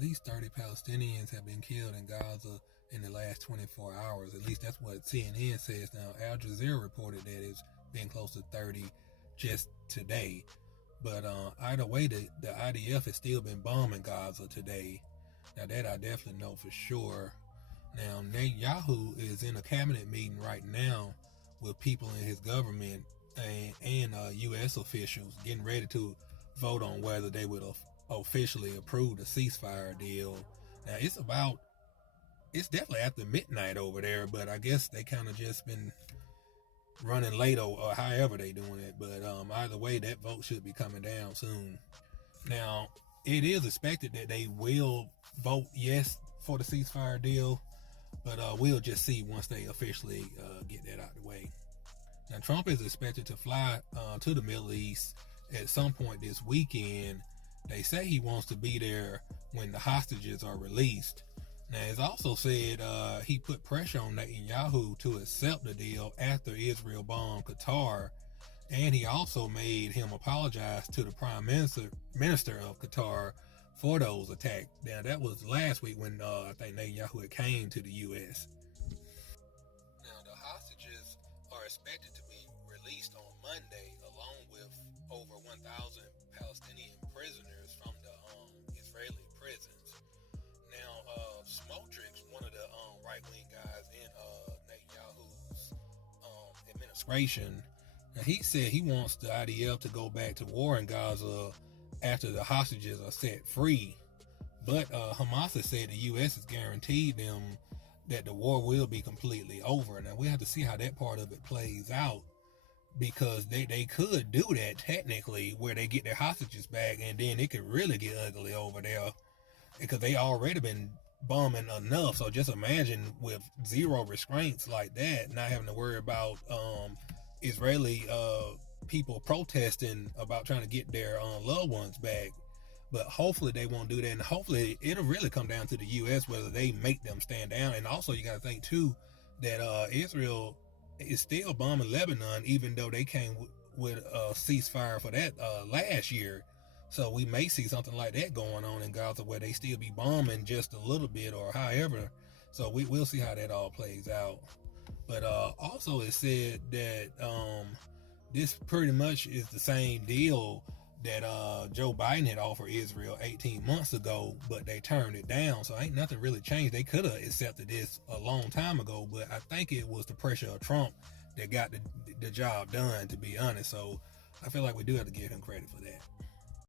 least 30 Palestinians have been killed in Gaza in the last 24 hours. At least that's what CNN says. Now, Al Jazeera reported that it's been close to 30 just today. But either way, the IDF has still been bombing Gaza today. Now, that I definitely know for sure. Now, Netanyahu is in a cabinet meeting right now with people in his government and U.S. officials getting ready to vote on whether they would officially approve the ceasefire deal. Now, it's definitely after midnight over there, but I guess they kind of just been running late or however they doing it. But either way, that vote should be coming down soon. Now, it is expected that they will vote yes for the ceasefire deal, but we'll just see once they officially get that out of the way. Now, Trump is expected to fly to the Middle East at some point this weekend. They say he wants to be there when the hostages are released. Now, it's also said he put pressure on Netanyahu to accept the deal after Israel bombed Qatar, and he also made him apologize to the Prime Minister of Qatar for those attacks. Now, that was last week when I think Netanyahu had came to the U.S. Now, the hostages are expected to be released on Monday, along with over 1,000 Palestinian prisoners from the Israeli prisons. Now, Smotrich, one of the right-wing guys in Netanyahu's administration, he said he wants the IDF to go back to war in Gaza after the hostages are set free. But Hamas has said the U.S. has guaranteed them that the war will be completely over. Now, we have to see how that part of it plays out, because they could do that technically, where they get their hostages back, and then it could really get ugly over there, because they already been bombing enough. So just imagine with zero restraints like that, not having to worry about Israeli people protesting about trying to get their loved ones back. But hopefully they won't do that, and hopefully it'll really come down to the U.S. whether they make them stand down. And also you got to think too that Israel is still bombing Lebanon, even though they came with a ceasefire for that last year. So we may see something like that going on in Gaza, where they still be bombing just a little bit or however. So we'll see how that all plays out. But also it said that this pretty much is the same deal that Joe Biden had offered Israel 18 months ago, but they turned it down. So ain't nothing really changed. They could have accepted this a long time ago, but I think it was the pressure of Trump that got the job done, to be honest. So I feel like we do have to give him credit for that.